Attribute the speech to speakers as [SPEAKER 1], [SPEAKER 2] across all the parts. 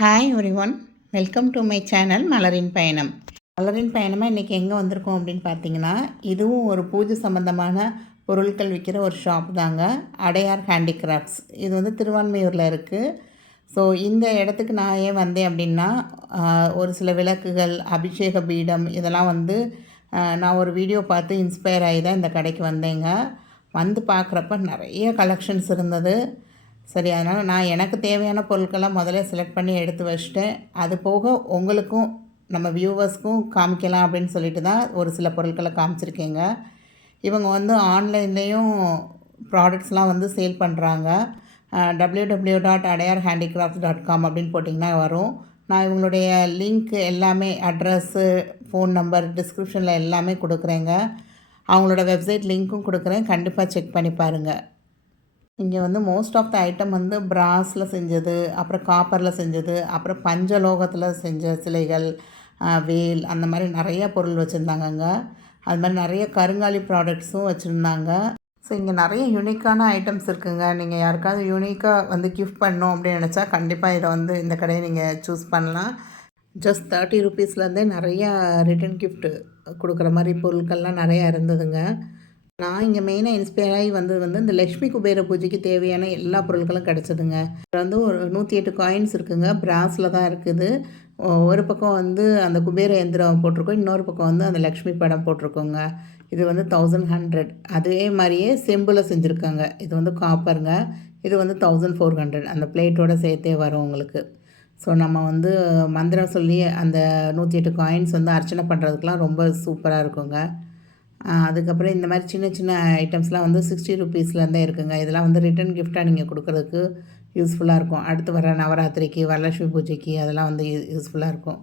[SPEAKER 1] Hi everyone welcome to my channel மலரின் பயணம் மலரின் பயணமாக இன்றைக்கி எங்கே வந்திருக்கோம் அப்படின்னு பார்த்தீங்கன்னா இதுவும் ஒரு பூஜை சம்மந்தமான பொருட்கள் விற்கிற ஒரு ஷாப் தாங்க அடையார் ஹேண்டிகிராஃப்ட்ஸ். இது வந்து திருவான்மையூரில் இருக்குது ஸோ இந்த இடத்துக்கு நான் ஏன் வந்தேன் அப்படின்னா ஒரு சில விளக்குகள் அபிஷேக பீடம் இதெல்லாம் வந்து நான் ஒரு வீடியோ பார்த்து இன்ஸ்பயர் ஆகி தான் இந்த கடைக்கு வந்தேங்க. வந்து பார்க்குறப்ப நிறைய கலெக்ஷன்ஸ் இருந்தது. சரி அதனால் நான் எனக்கு தேவையான பொருட்கள்லாம் முதல்ல செலக்ட் பண்ணி எடுத்து வச்சுட்டேன். அது போக உங்களுக்கும் நம்ம வியூவர்ஸ்க்கும் காமிக்கலாம் அப்படின்னு சொல்லிட்டு தான் ஒரு சில பொருட்களை காமிச்சிருக்கேங்க. இவங்க வந்து ஆன்லைன்லேயும் ப்ராடக்ட்ஸ்லாம் வந்து சேல் பண்ணுறாங்க W W dot Adyar handicraft dot com அப்படின்னு போட்டிங்கன்னா வரும். நான் இவங்களுடைய லிங்க் எல்லாமே அட்ரஸ்ஸு ஃபோன் நம்பர் டிஸ்கிரிப்ஷனில் எல்லாமே கொடுக்குறேங்க. அவங்களோட வெப்சைட் லிங்க்கும் கொடுக்குறேன். கண்டிப்பாக செக் பண்ணி பாருங்கள் இங்கே வந்து மோஸ்ட் ஆஃப் த ஐட்டம் வந்து பிராஸில் செஞ்சது அப்புறம் காப்பரில் செஞ்சது அப்புறம் பஞ்சலோகத்தில் செஞ்ச சிலைகள் வேல் அந்த மாதிரி நிறைய பொருள் வச்சுருந்தாங்கங்க அது மாதிரி நிறைய கருங்காலி ப்ராடக்ட்ஸும் வச்சுருந்தாங்க. ஸோ இங்கே நிறைய யூனிக்கான ஐட்டம்ஸ் இருக்குங்க. நீங்கள் யாருக்காவது யூனிக்காக வந்து கிஃப்ட் பண்ணணும் அப்படின்னு நினச்சா கண்டிப்பாக இதை வந்து இந்த கடையை நீங்கள் சூஸ் பண்ணலாம். ஜஸ்ட் தேர்ட்டி ருபீஸ்லேருந்தே நிறையா ரிட்டன் கிஃப்ட்டு கொடுக்குற மாதிரி பொருட்கள்லாம் நிறையா இருந்ததுங்க. நான் இங்கே மெயினாக இன்ஸ்பயர் ஆகி வந்தது வந்து இந்த லக்ஷ்மி குபேர பூஜைக்கு தேவையான எல்லா பொருட்களும் கிடச்சிதுங்க. அப்புறம் வந்து ஒரு நூற்றி எட்டு காயின்ஸ் இருக்குதுங்க பிராஸில் தான் இருக்குது. ஒரு பக்கம் வந்து அந்த குபேர எந்திரம் போட்டிருக்கோம். இன்னொரு பக்கம் வந்து அந்த லக்ஷ்மி படம் போட்டிருக்கோங்க. இது வந்து தௌசண்ட் ஹண்ட்ரட் அதே மாதிரியே செம்பில் செஞ்சுருக்காங்க. இது வந்து காப்பருங்க இது வந்து தௌசண்ட் ஃபோர் ஹண்ட்ரட் அந்த பிளேட்டோட சேர்த்தே வரும் உங்களுக்கு. ஸோ நம்ம வந்து மந்திரம் சொல்லி அந்த நூற்றி எட்டு காயின்ஸ் வந்து அர்ச்சனை பண்ணுறதுக்கெலாம் ரொம்ப சூப்பராக இருக்குங்க. அதுக்கப்புறம் இந்த மாதிரி சின்ன சின்ன ஐட்டம்ஸ்லாம் வந்து சிக்ஸ்டி ருபீஸ்லேருந்தே இருக்குங்க. இதெல்லாம் வந்து ரிட்டன் கிஃப்டாக நீங்கள் கொடுக்குறதுக்கு யூஸ்ஃபுல்லாக இருக்கும். அடுத்து வர நவராத்திரிக்கு வரலட்சுமி பூஜைக்கு அதெல்லாம் வந்து யூஸ்ஃபுல்லாக இருக்கும்.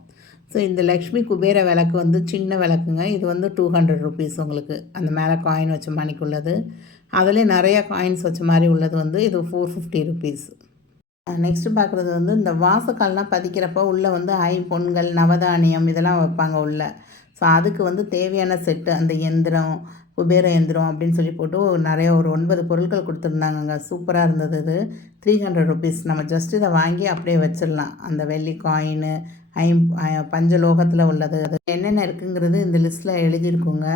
[SPEAKER 1] ஸோ இந்த லக்ஷ்மி குபேர விளக்கு வந்து சின்ன விளக்குங்க. இது வந்து டூ ஹண்ட்ரட் ருபீஸ் உங்களுக்கு. அந்த மேலே காயின் வச்ச மாதிரிக்கு உள்ளது. அதிலே நிறையா காயின்ஸ் வச்ச மாதிரி உள்ளது வந்து இது ஃபோர் ஃபிஃப்டி ருபீஸ் நெக்ஸ்ட்டு பார்க்குறது வந்து இந்த வாசக்கால்லாம் பதிக்கிறப்போ உள்ளே வந்து ஐம்பொன்கள் நவதானியம் இதெல்லாம் வைப்பாங்க உள்ளே. ஸோ அதுக்கு வந்து தேவையான செட்டு அந்த எந்திரம் குபேர எந்திரம் அப்படின்னு சொல்லி போட்டு ஒரு நிறைய ஒரு ஒன்பது பொருட்கள் கொடுத்துருந்தாங்கங்க. சூப்பராக இருந்தது இது. த்ரீ ஹண்ட்ரட் ருபீஸ் நம்ம ஜஸ்ட் இதை வாங்கி அப்படியே வச்சிடலாம். அந்த வெள்ளி காயின் ஐம் பஞ்சலோகத்தில் உள்ளது. அது என்னென்ன இருக்குங்கிறது இந்த லிஸ்ட்டில் எழுதியிருக்குங்க.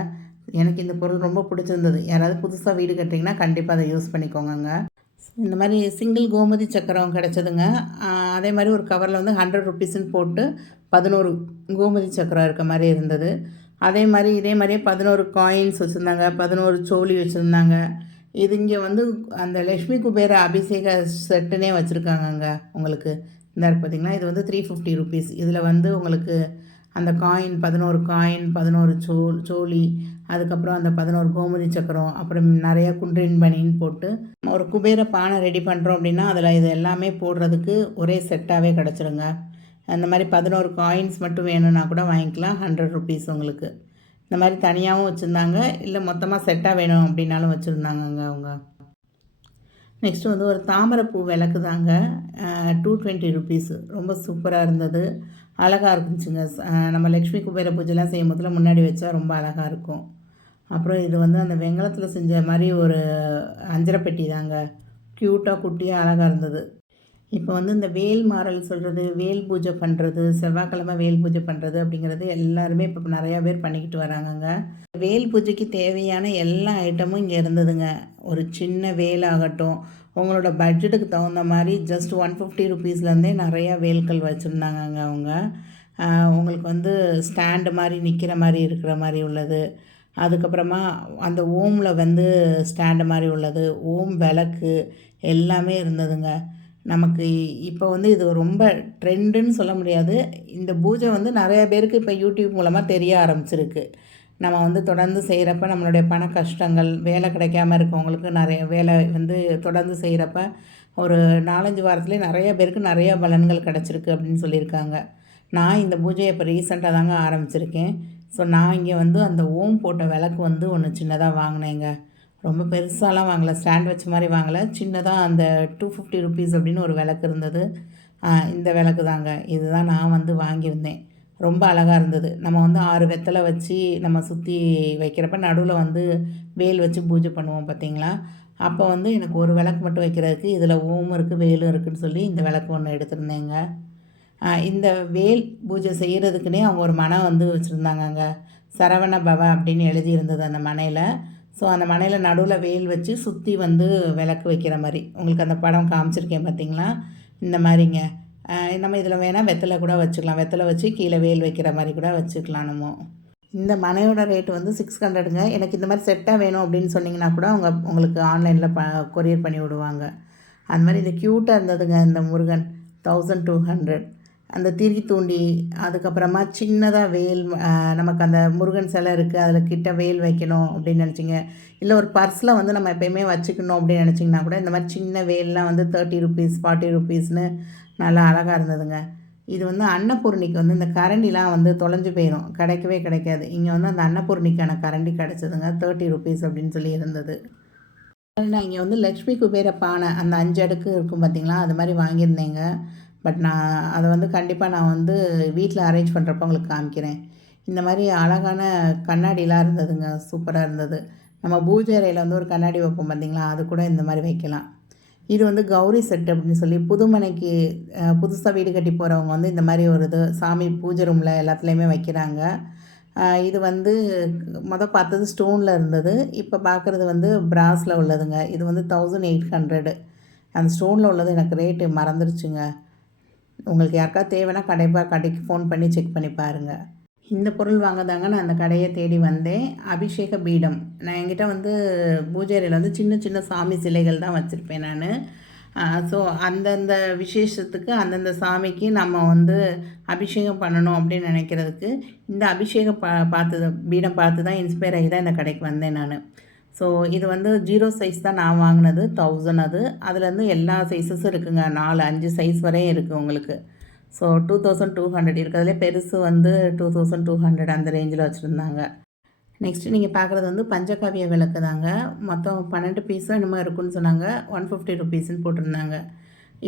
[SPEAKER 1] எனக்கு இந்த பொருள் ரொம்ப பிடிச்சிருந்தது. யாராவது புதுசாக வீடு கட்டிங்கன்னா கண்டிப்பாக அதை யூஸ் பண்ணிக்கோங்கங்க. இந்த மாதிரி சிங்கிள் கோமதி சக்கரம் கிடச்சதுங்க. அதே மாதிரி ஒரு கவரில் வந்து ஹண்ட்ரட் ருபீஸ்ன்னு போட்டு பதினோரு கோமதி சக்கரம் இருக்க மாதிரி இருந்தது. அதே மாதிரி இதே மாதிரியே பதினோரு காயின்ஸ் வச்சுருந்தாங்க பதினோரு சோழி வச்சுருந்தாங்க. இது இங்கே வந்து அந்த லக்ஷ்மி குபேர அபிஷேக செட்டுனே வச்சுருக்காங்கங்க உங்களுக்கு. இந்த பார்த்திங்கன்னா இது வந்து த்ரீ ஃபிஃப்டி ருபீஸ் இதில் வந்து உங்களுக்கு அந்த காயின் பதினோரு காயின் பதினோரு சோ சோழி அதுக்கப்புறம் அந்த பதினோரு கோமதி சக்கரம் அப்புறம் நிறைய குன்றின் பனின்னு போட்டு ஒரு குபேர பானை ரெடி பண்ணுறோம் அப்படின்னா அதில் இது எல்லாமே போடுறதுக்கு ஒரே செட்டாகவே கிடச்சிருங்க. அந்த மாதிரி பதினோரு காயின்ஸ் மட்டும் வேணும்னா கூட வாங்கிக்கலாம். ஹண்ட்ரட் ருபீஸ் உங்களுக்கு. இந்த மாதிரி தனியாகவும் வச்சுருந்தாங்க. இல்லை மொத்தமாக செட்டாக வேணும் அப்படின்னாலும் வச்சுருந்தாங்கங்க அவங்க. நெக்ஸ்ட் வந்து ஒரு தாமரைப்பூ விளக்கு தாங்க டூ டுவெண்ட்டி ருபீஸு ரொம்ப சூப்பராக இருந்தது. அழகாக இருந்துச்சுங்க. நம்ம லக்ஷ்மி குபேர பூஜைலாம் செய்யும் போதில் முன்னாடி வச்சா ரொம்ப அழகாக இருக்கும். அப்புறம் இது வந்து அந்த வெங்கலத்தில் செஞ்ச மாதிரி ஒரு அஞ்சரை பெட்டி தாங்க க்யூட்டாக குட்டியாக அழகாக இருந்தது. இப்போ வந்து இந்த வேல் மாறல் சொல்கிறது வேல் பூஜை பண்ணுறது செவ்வாய்க்கிழமை வேல் பூஜை பண்ணுறது அப்படிங்கிறது எல்லாருமே இப்போ நிறையா பேர் பண்ணிக்கிட்டு வராங்கங்க. வேல் பூஜைக்கு தேவையான எல்லா ஐட்டமும் இங்கே இருந்ததுங்க. ஒரு சின்ன வேல் ஆகட்டும் உங்களோட பட்ஜெட்டுக்கு தகுந்த மாதிரி ஜஸ்ட் ஒன் ஃபிஃப்டி ருபீஸ்லேருந்தே நிறையா வேல்கள் வச்சுருந்தாங்கங்க அவங்க. உங்களுக்கு வந்து ஸ்டாண்டு மாதிரி நிற்கிற மாதிரி இருக்கிற மாதிரி உள்ளது. அதுக்கப்புறமா அந்த ஓமில் வந்து ஸ்டாண்டு மாதிரி உள்ளது ஓம் விளக்கு எல்லாமே இருந்ததுங்க. நமக்கு இப்போ வந்து இது ரொம்ப ட்ரெண்டுன்னு சொல்ல முடியாது. இந்த பூஜை வந்து நிறைய பேருக்கு இப்போ யூடியூப் மூலமாக தெரிய ஆரம்பிச்சிருக்கு. நம்ம வந்து தொடர்ந்து செய்கிறப்ப நம்மளுடைய பண கஷ்டங்கள் வேலை கிடைக்காம இருக்கவங்களுக்கு நிறைய வேலை வந்து தொடர்ந்து செய்கிறப்ப ஒரு நாலஞ்சு வாரத்துலேயே நிறைய பேருக்கு நிறைய பலன்கள் கிடச்சிருக்கு அப்படின்னு சொல்லியிருக்காங்க. நான் இந்த பூஜையை இப்போ ரீசெண்டாக தாங்க ஆரம்பிச்சிருக்கேன். ஸோ நான் இங்கே வந்து அந்த ஓம் போட்ட விளக்கு வந்து ஒன்று சின்னதாக வாங்கினேங்க. ரொம்ப பெருசாலாம் வாங்கலை. ஸ்டாண்ட் வச்ச மாதிரி வாங்கலை. சின்னதாக அந்த டூ ஃபிஃப்டி ருபீஸ் அப்படின்னு ஒரு விளக்கு இருந்தது. இந்த விளக்கு தாங்க. இதுதான் நான் வந்து வாங்கியிருந்தேன். ரொம்ப அழகாக இருந்தது. நம்ம வந்து ஆறு வெத்தலை வச்சு நம்ம சுற்றி வைக்கிறப்ப நடுவில் வந்து வேல் வச்சு பூஜை பண்ணுவோம் பார்த்தீங்களா அப்போ வந்து எனக்கு ஒரு விளக்கு மட்டும் வைக்கிறதுக்கு இதில் ஓம் இருக்குது வேலும் இருக்குதுன்னு சொல்லி இந்த விளக்கு ஒன்று எடுத்திருந்தேங்க. இந்த வேல் பூஜை செய்கிறதுக்குனே அவங்க ஒரு மனை வந்து வச்சுருந்தாங்க அங்கே சரவண பவ அப்படின்னு எழுதியிருந்தது அந்த மனையில். ஸோ அந்த மனையில் நடுவில் வேல் வச்சு சுற்றி வந்து விளக்கு வைக்கிற மாதிரி. உங்களுக்கு அந்த படம் காமிச்சிருக்கேன் பார்த்தீங்களா இந்த மாதிரிங்க. நம்ம இதில் வேணால் வெத்தலை கூட வச்சுக்கலாம். வெத்தலை வச்சு கீழே வேல் வைக்கிற மாதிரி கூட வச்சுக்கலாம் நம்ம இந்த மனையோட ரேட்டு வந்து சிக்ஸ் ஹண்ட்ரடுங்க எனக்கு இந்த மாதிரி செட்டாக வேணும் அப்படின்னு சொன்னிங்கன்னா கூட அவங்க உங்களுக்கு ஆன்லைனில் ப கொரியர் பண்ணி விடுவாங்க. அந்த மாதிரி இது க்யூட்டாக இருந்ததுங்க இந்த முருகன். தௌசண்ட் டூ ஹண்ட்ரட் அந்த திரி தூண்டி அதுக்கப்புறமா சின்னதாக வேல் நமக்கு அந்த முருகன் சிலை இருக்குது அதில் கிட்ட வேல் வைக்கணும் அப்படின்னு நினச்சிங்க. இல்லை ஒரு பர்ஸில் வந்து நம்ம எப்பயுமே வச்சுக்கணும் அப்படின்னு நினச்சிங்கன்னா கூட இந்த மாதிரி சின்ன வேல்லாம் வந்து தேர்ட்டி ருபீஸ் ஃபார்ட்டி ருபீஸ்னு நல்லா அழகாக இருந்ததுங்க. இது வந்து அன்னபூர்ணிக்கு வந்து இந்த கரண்டிலாம் வந்து தொலைஞ்சு போயிடும் கிடைக்கவே கிடைக்காது. இங்கே வந்து அந்த அன்னபூர்ணிக்கான கரண்டி கிடச்சிதுங்க. தேர்ட்டி ருபீஸ் அப்படின்னு சொல்லி இருந்தது. நான் இங்கே வந்து லக்ஷ்மி குபேர பானை அந்த அஞ்சு அடுக்கு இருக்கும் பார்த்தீங்களா அது மாதிரி வாங்கியிருந்தேங்க. பட் நான் அதை வந்து கண்டிப்பாக நான் வந்து வீட்டில் அரேஞ்ச் பண்ணுறப்ப உங்களுக்கு காமிக்கிறேன். இந்த மாதிரி அழகான கண்ணாடிலாம் இருந்ததுங்க. சூப்பராக இருந்தது. நம்ம பூஜை அறையில் வந்து ஒரு கண்ணாடி வைப்போம் பார்த்தீங்களா அது கூட இந்த மாதிரி வைக்கலாம். இது வந்து கௌரி செட் அப்படின்னு சொல்லி புதுமனைக்கு புதுசாக வீடு கட்டி போகிறவங்க வந்து இந்த மாதிரி ஒரு இது சாமி பூஜை ரூமில் எல்லாத்துலேயுமே வைக்கிறாங்க. இது வந்து மொதல் பார்த்தது ஸ்டோனில் இருந்தது. இப்போ பார்க்குறது வந்து பிராஸில் உள்ளதுங்க. இது வந்து தௌசண்ட் எயிட் ஹண்ட்ரடு அந்த ஸ்டோனில் உள்ளது எனக்கு ரேட்டு மறந்துருச்சுங்க. உங்களுக்கு யாருக்கா தேவைன்னா கண்டிப்பாக கடைக்கு ஃபோன் பண்ணி செக் பண்ணி பாருங்கள் இந்த பொருள் வாங்கதாங்க நான் அந்த கடையை தேடி வந்தேன். அபிஷேக பீடம். நான் என்கிட்ட வந்து பூஜை வந்து சின்ன சின்ன சாமி சிலைகள் தான் வச்சுருப்பேன் நான். ஸோ அந்தந்த விசேஷத்துக்கு அந்தந்த சாமிக்கு நம்ம வந்து அபிஷேகம் பண்ணணும் அப்படின்னு நினைக்கிறதுக்கு இந்த அபிஷேகம் பா பார்த்து பீடம் பார்த்து தான் இன்ஸ்பயர் ஆகி தான் இந்த கடைக்கு வந்தேன் நான். ஸோ இது வந்து ஜீரோ சைஸ் தான் நான் வாங்கினது தௌசண்ட் அது. அதுலேருந்து எல்லா சைஸஸும் இருக்குங்க. நாலு அஞ்சு சைஸ் வரையும் இருக்குது உங்களுக்கு. So two thousand two hundred இருக்கிறதுலே பெருசு வந்து டூ தௌசண்ட் டூ ஹண்ட்ரட் அந்த ரேஞ்சில் வச்சுருந்தாங்க. நெக்ஸ்ட்டு நீங்கள் பார்க்குறது வந்து பஞ்சகாவிய விளக்கு தாங்க. மொத்தம் பன்னெண்டு பீஸும் என்னமோ இருக்குன்னு சொன்னாங்க. ஒன் ஃபிஃப்டி ருபீஸ்ன்னு போட்டிருந்தாங்க.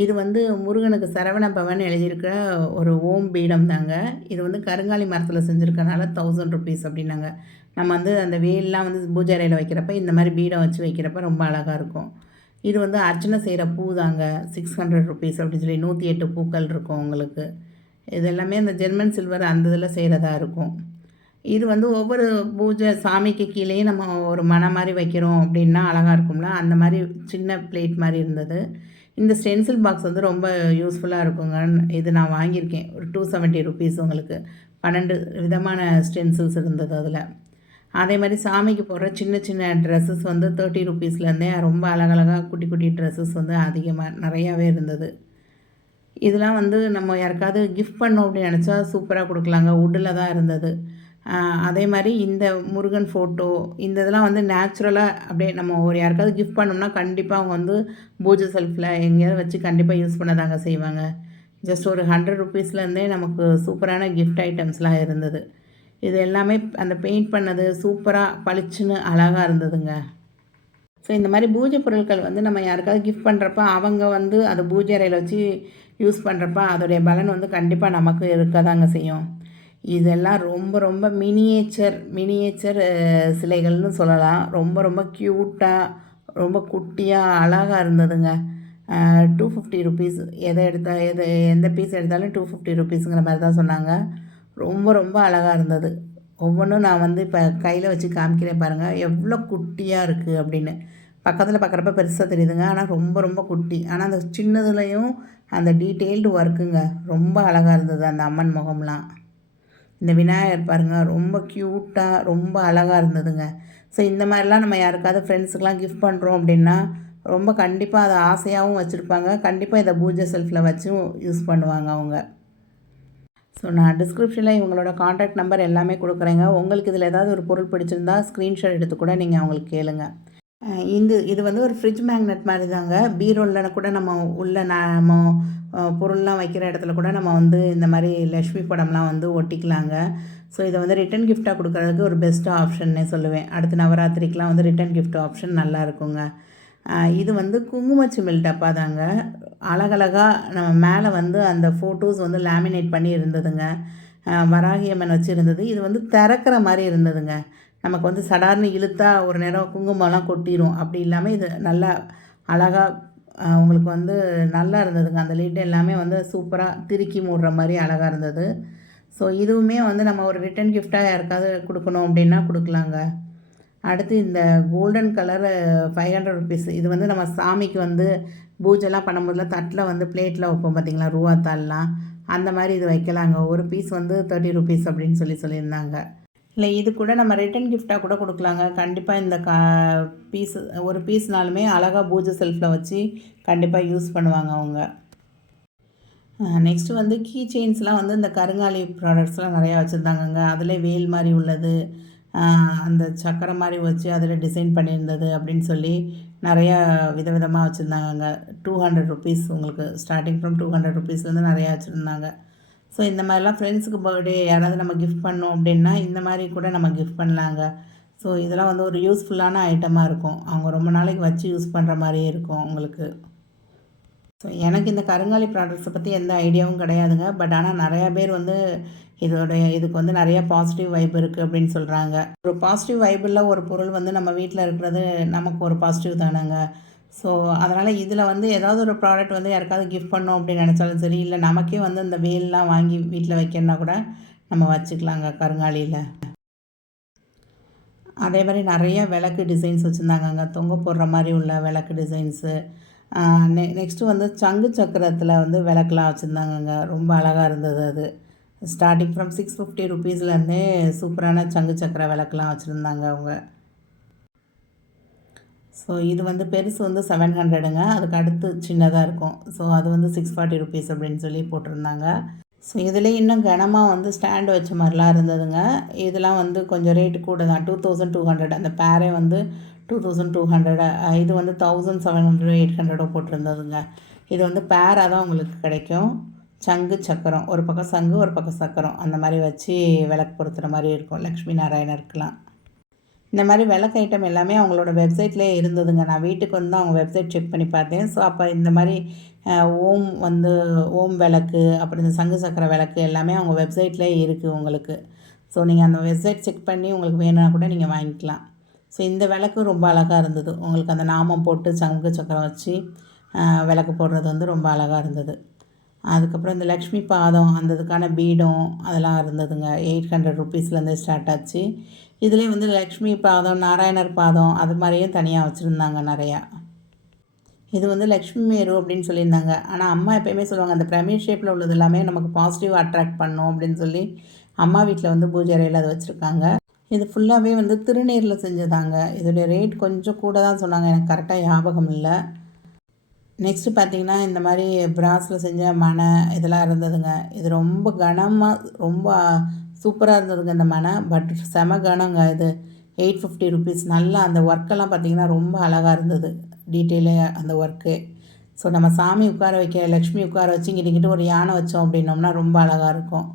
[SPEAKER 1] இது வந்து முருகனுக்கு சரவண பவன் எழுதியிருக்கிற ஒரு ஓம் பீடம் தாங்க. இது வந்து கருங்காலி மரத்தில் செஞ்சுருக்கனால தௌசண்ட் ருபீஸ் அப்படின்னாங்க. நம்ம வந்து அந்த வேல்லாம் வந்து பூஜை அறையில் வைக்கிறப்ப இந்த மாதிரி பீடம் வச்சு வைக்கிறப்ப ரொம்ப அழகாக இருக்கும். இது வந்து அர்ச்சனை செய்கிற பூ தாங்க. சிக்ஸ் ஹண்ட்ரட் ருபீஸ் அப்படின்னு சொல்லி நூற்றி எட்டு பூக்கள் இருக்கும் உங்களுக்கு. இது எல்லாமே அந்த ஜெர்மன் சில்வர் அந்த இதில் செய்கிறதா இருக்கும். இது வந்து ஒவ்வொரு பூஜை சாமிக்கு கீழேயும் நம்ம ஒரு மனை மாதிரி வைக்கிறோம் அப்படின்னா அழகாக இருக்கும்ல. அந்த மாதிரி சின்ன பிளேட் மாதிரி இருந்தது. இந்த ஸ்டென்சில் பாக்ஸ் வந்து ரொம்ப யூஸ்ஃபுல்லாக இருக்குங்க. இது நான் வாங்கியிருக்கேன். ஒரு டூ செவன்ட்டி ருபீஸ் உங்களுக்கு. பன்னெண்டு விதமான ஸ்டென்சில்ஸ் இருந்தது அதில். அதே மாதிரி சாமிக்கு போடுற சின்ன சின்ன ட்ரெஸ்ஸஸ் வந்து தேர்ட்டி ருபீஸ்லேருந்தே ரொம்ப அழகழகாக குட்டி குட்டி ட்ரெஸ்ஸஸ் வந்து அதிகமாக நிறையாவே இருந்தது. இதெல்லாம் வந்து நம்ம யாருக்காவது கிஃப்ட் பண்ணோம் அப்படின்னு நினச்சா சூப்பராக கொடுக்கலாங்க. உட்டில் தான் இருந்தது. அதே மாதிரி இந்த முருகன் ஃபோட்டோ இந்த இதெல்லாம் வந்து நேச்சுரலாக அப்படியே நம்ம ஒரு யாருக்காவது கிஃப்ட் பண்ணோம்னா கண்டிப்பாக அவங்க வந்து பூஜை செல்ஃபில் எங்கேயாவது வச்சு கண்டிப்பாக யூஸ் பண்ணதாங்க செய்வாங்க. ஜஸ்ட் ஒரு ஹண்ட்ரட் ருபீஸ்லேருந்தே நமக்கு சூப்பரான கிஃப்ட் ஐட்டம்ஸ்லாம் இருந்தது. இது எல்லாமே அந்த பெயிண்ட் பண்ணது சூப்பராக பளிச்சுன்னு அழகாக இருந்ததுங்க. ஸோ இந்த மாதிரி பூஜை பொருட்கள் வந்து நம்ம யாருக்காவது கிஃப்ட் பண்ணுறப்ப அவங்க வந்து அதை பூஜை அறையில் வச்சு யூஸ் பண்ணுறப்ப அதோடைய பலன் வந்து கண்டிப்பாக நமக்கு இருக்க தாங்க செய்யும். இதெல்லாம் ரொம்ப ரொம்ப மினியேச்சர் மினியேச்சர் சிலைகள்னு சொல்லலாம். ரொம்ப ரொம்ப க்யூட்டாக ரொம்ப குட்டியாக அழகாக இருந்ததுங்க. டூ ஃபிஃப்டி ருபீஸ் எதை எடுத்தால் எது எந்த பீஸ் எடுத்தாலும் டூ ஃபிஃப்டி ருபீஸுங்கிற மாதிரி தான் சொன்னாங்க. ரொம்ப ரொம்ப அழகாக இருந்தது. ஒவ்வொன்றும் நான் வந்து இப்போ கையில் வச்சு காமிக்கிறேன் பாருங்கள் எவ்வளோ குட்டியாக இருக்குது அப்படின்னு. பக்கத்தில் பார்க்குறப்ப பெருசாக தெரியுதுங்க. ஆனால் ரொம்ப ரொம்ப குட்டி. ஆனால் அந்த சின்னதுலேயும் அந்த டீட்டெயில்டு ஒர்க்குங்க. ரொம்ப அழகாக இருந்தது அந்த அம்மன் முகம்லாம். இந்த விநாயகர் பாருங்கள் ரொம்ப க்யூட்டாக ரொம்ப அழகாக இருந்ததுங்க. ஸோ இந்த மாதிரிலாம் நம்ம யாருக்காவது ஃப்ரெண்ட்ஸுக்கெலாம் கிஃப்ட் பண்ணுறோம் அப்படின்னா ரொம்ப கண்டிப்பாக அதை ஆசையாகவும் வச்சுருப்பாங்க. கண்டிப்பாக இதை பூஜை செல்ஃபில் வச்சும் யூஸ் பண்ணுவாங்க அவங்க. ஸோ நான் டிஸ்கிரிப்ஷனில் இவங்களோட காண்டாக்ட் நம்பர் எல்லாமே கொடுக்குறேங்க. உங்களுக்கு இதில் ஏதாவது ஒரு பொருள் பிடிச்சிருந்தா ஸ்க்ரீன்ஷாட் எடுத்து கூட நீங்கள் அவங்களுக்கு கேளுங்க. இந்த இது வந்து ஒரு ஃப்ரிட்ஜ் மேக்னெட் மாதிரி தாங்க பீரோலில் கூட நம்ம உள்ள நம்ம பொருள்லாம் வைக்கிற இடத்துல கூட நம்ம வந்து இந்த மாதிரி லக்ஷ்மி படம்லாம் வந்து ஒட்டிக்கலாங்க. ஸோ இதை வந்து ரிட்டன் கிஃப்டாக கொடுக்குறதுக்கு ஒரு பெஸ்ட் ஆப்ஷன்னே சொல்லுவேன். அடுத்த நவராத்திரிக்கெலாம் வந்து ரிட்டன் கிஃப்ட் ஆப்ஷன் நல்லா இருக்குங்க. இது வந்து குங்குமச்சிமிழ் டப்பா தாங்க. அழகழகாக நம்ம மேலே வந்து அந்த ஃபோட்டோஸ் வந்து லேமினேட் பண்ணி இருந்ததுங்க. அஹ், வராகி அம்மன் வச்சு இருந்தது இது வந்து திறக்கிற மாதிரி இருந்ததுங்க. நமக்கு வந்து சடார்னு இழுத்தா ஒரு நேரம் குங்குமம்லாம் கொட்டிரும். அப்படி இல்லாமல் இது நல்லா அழகாக உங்களுக்கு வந்து நல்லா இருந்ததுங்க. அந்த லிட் எல்லாமே வந்து சூப்பராக திருக்கி மூடுற மாதிரி அழகாக இருந்தது. ஸோ இதுவுமே வந்து நம்ம ஒரு ரிட்டன் கிஃப்டாக யாருக்காவது கொடுக்கணும் அப்படின்னா கொடுக்கலாங்க. அடுத்து இந்த golden colour five hundred rupees இது வந்து நம்ம சாமிக்கு வந்து பூஜைலாம் பண்ணும்போதுல தட்டில் வந்து பிளேட்டில் வைப்போம் பார்த்தீங்களா ரூபா தாள்லாம் அந்த மாதிரி இது வைக்கலாங்க. ஒரு பீஸ் வந்து தேர்ட்டி ருபீஸ் அப்படின்னு சொல்லி சொல்லியிருந்தாங்க. இல்லை இது கூட நம்ம ரிட்டன் கிஃப்டாக கூட கொடுக்கலாங்க. கண்டிப்பாக இந்த கா பீஸ் ஒரு பீஸ்னாலுமே அழகாக பூஜை செல்ஃபில் வச்சு கண்டிப்பாக யூஸ் பண்ணுவாங்க அவங்க. நெக்ஸ்ட்டு வந்து கீ செயின்ஸ்லாம் வந்து இந்த கருங்காலி ப்ராடக்ட்ஸ்லாம் நிறையா வச்சுருந்தாங்கங்க. அதில் வேல் மாதிரி உள்ளது. அந்த சக்கரை மாதிரி வச்சு அதில் டிசைன் பண்ணியிருந்தது அப்படின்னு சொல்லி நிறையா விதவிதமாக வச்சுருந்தாங்கங்க. டூ ஹண்ட்ரட் ருபீஸ் உங்களுக்கு ஸ்டார்டிங் ஃப்ரம் டூ ஹண்ட்ரட் ருபீஸ்லேருந்து நிறையா வச்சுருந்தாங்க. ஸோ இந்த மாதிரிலாம் ஃப்ரெண்ட்ஸுக்கு பர்த்டே யாராவது நம்ம கிஃப்ட் பண்ணோம் அப்படின்னா இந்த மாதிரி கூட நம்ம கிஃப்ட் பண்ணலாங்க. ஸோ இதெல்லாம் வந்து ஒரு யூஸ்ஃபுல்லான ஐட்டமாக இருக்கும். அவங்க ரொம்ப நாளைக்கு வச்சு யூஸ் பண்ணுற மாதிரியே இருக்கும் உங்களுக்கு. ஸோ எனக்கு இந்த கருங்காலி ப்ராடக்ட்ஸை பற்றி எந்த ஐடியாவும் கிடையாதுங்க. பட் ஆனால் நிறையா பேர் வந்து இதோடைய இதுக்கு வந்து நிறைய பாசிட்டிவ் வைப் இருக்குது அப்படின்னு சொல்கிறாங்க ஒரு பாசிட்டிவ் வைபிளில் ஒரு பொருள் வந்து நம்ம வீட்டில் இருக்கிறது நமக்கு ஒரு பாசிட்டிவ் தானேங்க. ஸோ அதனால் இதில் வந்து ஏதாவது ஒரு ப்ராடக்ட் வந்து யாருக்காவது கிஃப்ட் பண்ணோம் அப்படின்னு நினச்சாலும் சரி இல்லை நமக்கே வந்து இந்த வேல்லாம் வாங்கி வீட்டில் வைக்கணும்னா கூட நம்ம வச்சுக்கலாங்க கருங்காலியில் அதே மாதிரி நிறைய விளக்கு டிசைன்ஸ் வச்சுருந்தாங்கங்க. தொங்க போடுற மாதிரி உள்ள விளக்கு டிசைன்ஸு நெ நெக்ஸ்ட்டு வந்து சங்கு சக்கரத்தில் வந்து விளக்குலாம் வச்சுருந்தாங்கங்க. ரொம்ப அழகாக இருந்தது அது. ஸ்டார்டிங் ஃப்ரம் சிக்ஸ் ஃபிஃப்டி ருபீஸ்லேருந்தே சூப்பரான சங்கு சக்கர விளக்குலாம் வச்சுருந்தாங்க அவங்க. ஸோ இது வந்து பெருசு வந்து செவன் ஹண்ட்ரடுங்க அதுக்கு அடுத்து சின்னதாக இருக்கும். ஸோ அது வந்து சிக்ஸ் ஃபார்ட்டி ருபீஸ் அப்படின்னு சொல்லி போட்டிருந்தாங்க. ஸோ இதில் இன்னும் கனமாக வந்து ஸ்டாண்டு வச்ச மாதிரிலாம் இருந்ததுங்க. இதெல்லாம் வந்து கொஞ்சம் ரேட்டு கூட தான். டூ தௌசண்ட் டூ ஹண்ட்ரட் அந்த பேரே வந்து டூ தௌசண்ட் டூ ஹண்ட்ரட் இது வந்து தௌசண்ட் செவன் ஹண்ட்ரட் எயிட் ஹண்ட்ரடோ போட்டிருந்ததுங்க. இது வந்து பேராக தான் உங்களுக்கு கிடைக்கும். சங்கு சக்கரம் ஒரு பக்கம் சங்கு ஒரு பக்கம் சக்கரம். அந்த மாதிரி வச்சு விளக்கு பொருத்துகிற மாதிரி இருக்கும். லக்ஷ்மி நாராயணருக்குலாம் இந்த மாதிரி விளக்கு ஐட்டம் எல்லாமே அவங்களோட வெப்சைட்லேயே இருந்ததுங்க. நான் வீட்டுக்கு வந்து அவங்க வெப்சைட் செக் பண்ணி பார்த்தேன். ஸோ அப்போ இந்த மாதிரி ஓம் வந்து ஓம் விளக்கு அப்புறம் இந்த சங்கு சக்கர விளக்கு எல்லாமே அவங்க வெப்சைட்லேயே இருக்குது உங்களுக்கு. ஸோ நீங்கள் அந்த வெப்சைட் செக் பண்ணி உங்களுக்கு வேணும்னா கூட நீங்கள் வாங்கிக்கலாம். ஸோ இந்த விளக்கு ரொம்ப அழகாக இருந்தது. உங்களுக்கு அந்த நாமம் போட்டு சங்கு சக்கரம் வச்சு விளக்கு போடுறது வந்து ரொம்ப அழகாக இருந்தது. அதுக்கப்புறம் இந்த லக்ஷ்மி பாதம் அந்த இதுக்கான பீடம் அதெல்லாம் இருந்ததுங்க. எயிட் ஹண்ட்ரட் ருபீஸ்லேருந்து ஸ்டார்ட் ஆச்சு. இதுலேயே வந்து லக்ஷ்மி பாதம் நாராயணர் பாதம் அது மாதிரியும் தனியாக வச்சுருந்தாங்க நிறையா. இது வந்து லக்ஷ்மி மேரு அப்படின்னு சொல்லியிருந்தாங்க. ஆனால் அம்மா எப்பயுமே சொல்லுவாங்க அந்த பிரமிட் ஷேப்பில் உள்ளது எல்லாமே நமக்கு பாசிட்டிவ் அட்ராக்ட் பண்ணும் அப்படின்னு சொல்லி அம்மா வீட்டில் வந்து பூஜை அறையில் அதை வச்சுருக்காங்க. இது ஃபுல்லாகவே வந்து திருநீரில் செஞ்சதாங்க. இதோடைய ரேட் கொஞ்சம் கூட தான் சொன்னாங்க. எனக்கு கரெக்டாக ஞாபகம் இல்லை. நெக்ஸ்ட்டு பார்த்தீங்கன்னா இந்த மாதிரி பிராஸில் செஞ்ச மனை இதெல்லாம் இருந்ததுங்க. இது ரொம்ப கனமாக ரொம்ப சூப்பராக இருந்ததுங்க இந்த மனை. பட் செம கனங்க இது. எயிட் ஃபிஃப்டி ருபீஸ் நல்லா அந்த ஒர்க்கெல்லாம் பார்த்தீங்கன்னா ரொம்ப அழகாக இருந்தது. டீட்டெயிலே அந்த ஒர்க்கு ஸோ நம்ம சாமி உட்கார வைக்க லக்ஷ்மி உட்கார வச்சு இங்கிட்ட ஒரு யானை வச்சோம் அப்படின்னோம்னா ரொம்ப அழகாக இருக்கும்.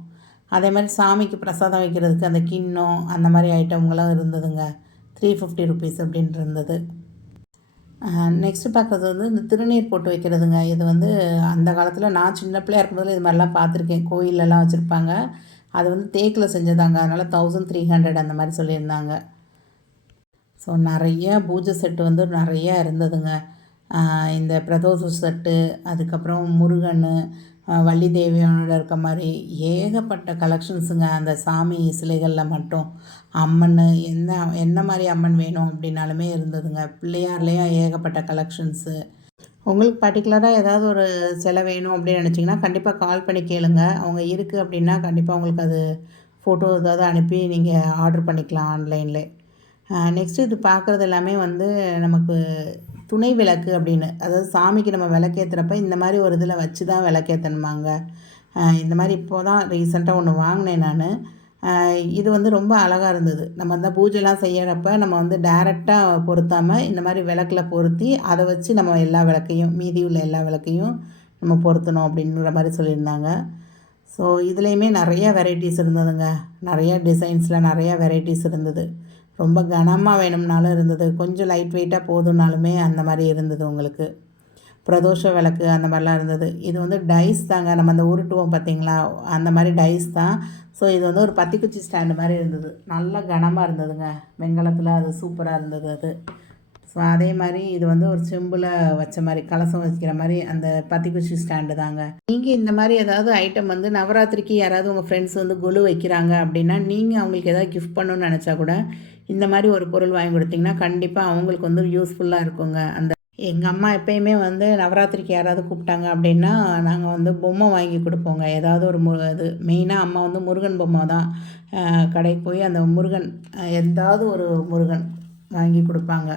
[SPEAKER 1] அதே மாதிரி சாமிக்கு பிரசாதம் வைக்கிறதுக்கு அந்த கிண்ணம் அந்த மாதிரி ஐட்டம்களும் இருந்ததுங்க. த்ரீ ஃபிஃப்டி ருபீஸ் அப்படின்ட்டு இருந்தது. நெக்ஸ்ட்டு பார்க்குறது வந்து இந்த திருநீர் போட்டு வைக்கிறதுங்க. இது வந்து அந்த காலத்தில் நான் சின்ன பிள்ளையா இருக்கும்போது இது மாதிரிலாம் பார்த்துருக்கேன். கோயிலெல்லாம் வச்சுருப்பாங்க. அது வந்து தேக்கில் செஞ்சதாங்க. அதனால் தௌசண்ட் த்ரீ ஹண்ட்ரட் அந்த மாதிரி சொல்லியிருந்தாங்க. ஸோ நிறைய பூஜை செட்டு வந்து நிறையா இருந்ததுங்க. இந்த பிரதோஷ செட்டு அதுக்கப்புறம் முருகன் வள்ளி தேவியோட இருக்க மாதிரி ஏகப்பட்ட கலெக்ஷன்ஸுங்க அந்த சாமி சிலைகளில் மட்டும். அம்மன் என்ன என்ன மாதிரி அம்மன் வேணும் அப்படின்னாலுமே இருந்ததுங்க. பிள்ளையார்லேயும் ஏகப்பட்ட கலெக்ஷன்ஸு உங்களுக்கு பர்டிகுலராக ஏதாவது ஒரு சிலை வேணும் அப்படின்னு நினச்சிங்கன்னா கண்டிப்பாக கால் பண்ணி கேளுங்க. அவங்க இருக்குது அப்படின்னா கண்டிப்பாக உங்களுக்கு அது ஃபோட்டோ ஏதாவது அனுப்பி நீங்கள் ஆர்டர் பண்ணிக்கலாம் ஆன்லைனில் நெக்ஸ்ட்டு இது பார்க்குறது எல்லாமே வந்து நமக்கு துணை விளக்கு அப்படின்னு. அதாவது சாமிக்கு நம்ம விளக்கேற்றுறப்ப இந்த மாதிரி ஒரு இதில் வச்சு தான் விளக்கேற்றணுமாங்க இந்த மாதிரி இப்போ தான் ரீசெண்டாக ஒன்று வாங்கினேன் நான். இது வந்து ரொம்ப அழகாக இருந்தது. நம்ம தான் பூஜைலாம் செய்யறப்ப நம்ம வந்து டேரெக்டாக பொருத்தாமல் இந்த மாதிரி விளக்கில் பொருத்தி அதை வச்சு நம்ம எல்லா விளக்கையும் மீதி உள்ள எல்லா விளக்கையும் நம்ம பொருத்தணும் அப்படின்ற மாதிரி சொல்லியிருந்தாங்க. ஸோ இதுலேயுமே நிறைய வெரைட்டிஸ் இருந்ததுங்க. நிறைய டிசைன்ஸில் நிறைய வெரைட்டிஸ் இருந்தது. ரொம்ப கனமாக வேணும்னாலும் இருந்தது. கொஞ்சம் லைட் வெயிட்டாக போதும்னாலுமே அந்த மாதிரி இருந்தது உங்களுக்கு. பிரதோஷ விளக்கு அந்த மாதிரிலாம் இருந்தது. இது வந்து டைஸ் தாங்க. நம்ம அந்த உருட்டுவோம் பார்த்தீங்களா அந்த மாதிரி டைஸ் தான். ஸோ இது வந்து ஒரு பத்திக்குச்சி ஸ்டாண்டு மாதிரி இருந்தது. நல்லா கனமாக இருந்ததுங்க. வெங்கலத்தில் அது சூப்பராக இருந்தது அது. ஸோ ஸோ அதே மாதிரி இது வந்து ஒரு செம்பில் வச்ச மாதிரி கலசம் வைக்கிற மாதிரி அந்த பத்திக்குச்சி ஸ்டாண்டு தாங்க. நீங்கள் இந்த மாதிரி ஏதாவது ஐட்டம் வந்து நவராத்திரிக்கு யாராவது உங்கள் ஃப்ரெண்ட்ஸ் வந்து கொலு வைக்கிறாங்க அப்படின்னா நீங்கள் அவங்களுக்கு ஏதாவது கிஃப்ட் பண்ணணும்னு நினச்சா கூட இந்த மாதிரி ஒரு பொருள் வாங்கி கொடுத்தீங்கன்னா கண்டிப்பாக அவங்களுக்கு வந்து யூஸ்ஃபுல்லாக இருக்குங்க. அந்த எங்கள் அம்மா எப்பயுமே வந்து நவராத்திரிக்கு யாராவது கூப்பிட்டாங்க அப்படின்னா நாங்கள் வந்து பொம்மை வாங்கி கொடுப்போங்க. ஏதாவது ஒரு மு இது மெயினாக அம்மா வந்து முருகன் பொம்மை தான். கடைக்கு போய் அந்த முருகன் எதாவது ஏதாவது ஒரு முருகன் வாங்கி கொடுப்பாங்க.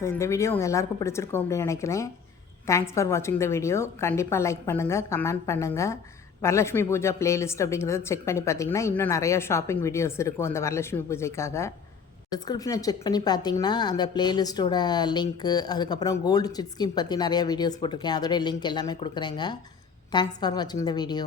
[SPEAKER 1] ஸோ இந்த வீடியோ உங்கள் எல்லாருக்கும் பிடிச்சிருக்கும் அப்படின்னு நினைக்கிறேன். தேங்க்ஸ் ஃபார் வாட்சிங் த வீடியோ கண்டிப்பாக லைக் பண்ணுங்கள் கமெண்ட் பண்ணுங்கள் வரலட்சுமி பூஜா பிளேலிஸ்ட் அப்படிங்கிறத செக் பண்ணி பார்த்தீங்கன்னா இன்னும் நிறையா ஷாப்பிங் வீடியோஸ் இருக்கும் அந்த வரலட்சுமி பூஜைக்காக. டிஸ்கிரிப்ஷனை செக் பண்ணி பார்த்தீங்கன்னா அந்த பிளேலிஸ்ட்டோட லிங்க்கு அதுக்கப்புறம் கோல்டு சிட் ஸ்கீம் பற்றி நிறையா வீடியோஸ் போட்டிருக்கேன். அதோடைய லிங்க் எல்லாமே கொடுக்குறேங்க. தேங்க்ஸ் ஃபார் வாட்சிங் த வீடியோ